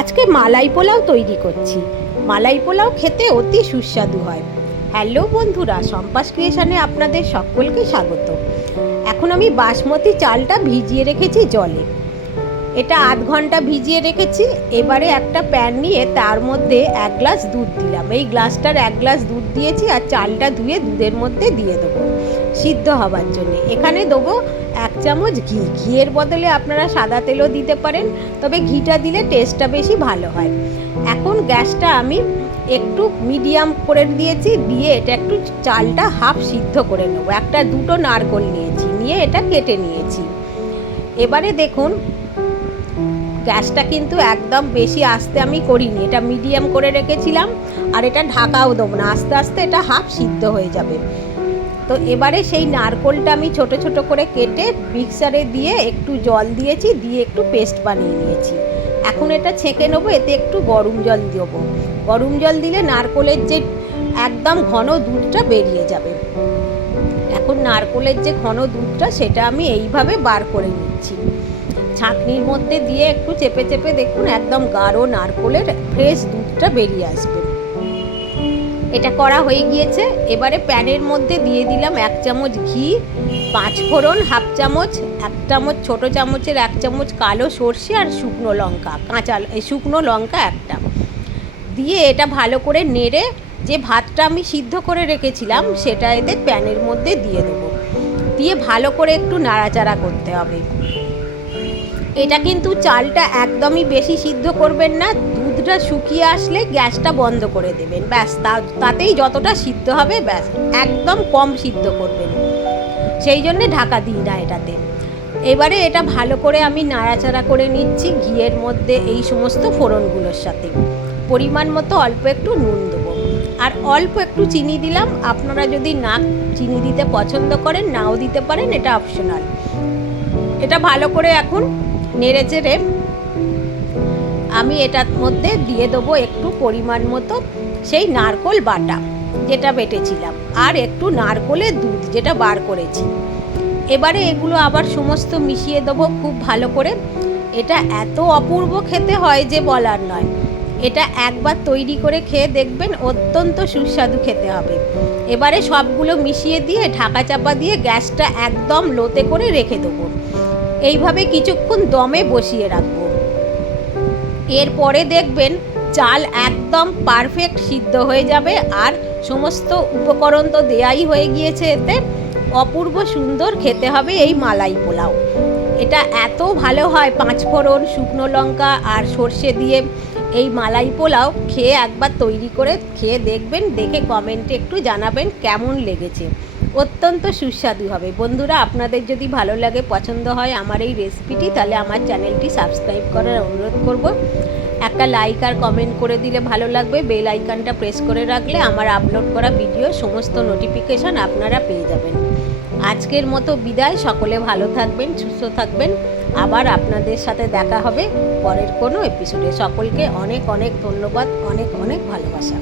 আজকে মালাই পোলাও তৈরি করছি। মালাই পোলাও খেতে অতি সুস্বাদু হয়। হ্যালো বন্ধুরা, সম্পাস ক্রিয়েশনে আপনাদের সকলকে স্বাগত। এখন আমি বাসমতি চালটা ভিজিয়ে রেখেছি জলে। এটা আধ ঘণ্টা ভিজিয়ে রেখেছি, এবারে একটা প্যান নিয়ে তার মধ্যে এক গ্লাস দুধ দিলাম। এই গ্লাসটার এক গ্লাস দুধ দিয়েছি আর চালটা ধুয়ে দুধের মধ্যে দিয়ে দেবো। সিদ্ধ হবার জন্য। এখানে দেবো এক চামচ ঘি। ঘিয়ের বদলে আপনারা সাদা তেলও দিতে পারেন, তবে ঘিটা দিলে টেস্টটা বেশি ভালো হয়। এখন গ্যাসটা আমি একটু মিডিয়াম করে দিয়েছি, দিয়ে এটা একটু চালটা হাফ সিদ্ধ করে নেব। একটা দুটো নারকোল নিয়েছি, নিয়ে এটা কেটে নিয়েছি। এবারে দেখুন, গ্যাসটা কিন্তু একদম বেশি আস্তে আমি করিনি। এটা মিডিয়াম করে রেখেছিলাম, আর এটা ঢাকাও দেবো না। আস্তে আস্তে এটা হাফ সিদ্ধ হয়ে যাবে। তো এবারে সেই নারকোলটা আমি ছোট ছোট করে কেটে মিক্সারে দিয়ে একটু জল দিয়েছি, দিয়ে একটু পেস্ট বানিয়ে নিয়েছি। এখন এটা ছেঁকে নেব, এতে একটু গরম জল দেবো। গরম জল দিলে নারকোলের যে একদম ঘন দুধটা বেরিয়ে যাবে। এখন নারকোলের যে ঘন দুধটা, সেটা আমি এইভাবে বার করে নিচ্ছি। ছাঁকনির মধ্যে দিয়ে একটু চেপে চেপে দেখুন, একদম গাঢ় নারকোলের ফ্রেশ দুধটা বেরিয়ে আসবে। এটা করা হয়ে গিয়েছে। এবারে প্যানের মধ্যে দিয়ে দিলাম এক চামচ ঘি, পাঁচ ফোড়ন, হাফ চামচ, এক চামচ, ছোট চামচের এক চামচ কালো সর্ষে আর শুকনো লঙ্কা, কাঁচা এই শুকনো লঙ্কা একটা। দিয়ে এটা ভালো করে নেড়ে যে ভাতটা আমি সিদ্ধ করে রেখেছিলাম, সেটা এতে প্যানের মধ্যে দিয়ে দেবো। দিয়ে ভালো করে একটু নাড়াচাড়া করতে হবে। এটা কিন্তু চালটা একদমই বেশি সিদ্ধ করবেন না দুধটা শুকিয়ে আসলে গ্যাসটা বন্ধ করে দেবেন। ব্যাস তাতেই যতটা সিদ্ধ হবে, ব্যাস, একদম কম সিদ্ধ করবেন। সেই জন্যে ঢাকা দিই না এটাতে। এবারে এটা ভালো করে আমি নাড়াচাড়া করে নিচ্ছি ঘিয়ের মধ্যে এই সমস্ত ফোড়নগুলোর সাথে। পরিমাণ মতো অল্প একটু নুন দেবো। আর অল্প একটু চিনি দিলাম। আপনারা যদি না চিনি দিতে পছন্দ করেন, নাও দিতে পারেন, এটা অপশনাল এটা ভালো করে এখন নেড়ে চেড়ে আমি এটার মধ্যে দিয়ে দেবো একটু পরিমাণ মতো সেই নারকোল বাটা যেটা বেটেছিলাম, আর একটু নারকোলের দুধ যেটা বার করেছি। এবারে এগুলো আবার সমস্ত মিশিয়ে দেবো খুব ভালো করে। এটা এত অপূর্ব খেতে হয় যে বলার নয়। এটা একবার তৈরি করে খেয়ে দেখবেন অত্যন্ত সুস্বাদু খেতে হবে। এবারে সবগুলো মিশিয়ে দিয়ে ঢাকা চাপা দিয়ে গ্যাসটা একদম লোতে করে রেখে দেবো। এইভাবে কিছুক্ষণ দমে বসিয়ে রাখব। এরপরে দেখবেন চাল একদম পারফেক্ট সিদ্ধ হয়ে যাবে আর সমস্ত উপকরণ তো দেয়াই হয়ে গিয়েছে এতে। অপূর্ব সুন্দর খেতে হবে এই মালাই পোলাও। এটা এত ভালো হয় পাঁচফোড়ন শুকনো লঙ্কা আর সর্ষে দিয়ে এই মালাই পোলাও খেয়ে একবার তৈরি করে খেয়ে দেখবেন, দেখে কমেন্টে একটু জানাবেন কেমন লেগেছে। অত্যন্ত সুস্বাদু হবে। বন্ধুরা, আপনাদের যদি ভালো লাগে, পছন্দ হয় আমার এই রেসিপিটি তাহলে আমার চ্যানেলটি সাবস্ক্রাইব করার অনুরোধ করব। একটা লাইক আর কমেন্ট করে দিলে ভালো লাগবে। বেল আইকনটা প্রেস করে রাখলে আমার আপলোড করা ভিডিও সমস্ত নোটিফিকেশন আপনারা পেয়ে যাবেন। আজকের মতো বিদায়। সকলে ভালো থাকবেন, সুস্থ থাকবেন। আবার আপনাদের সাথে দেখা হবে পরের কোনো এপিসোডে সকলকে অনেক অনেক ধন্যবাদ, অনেক অনেক ভালোবাসা।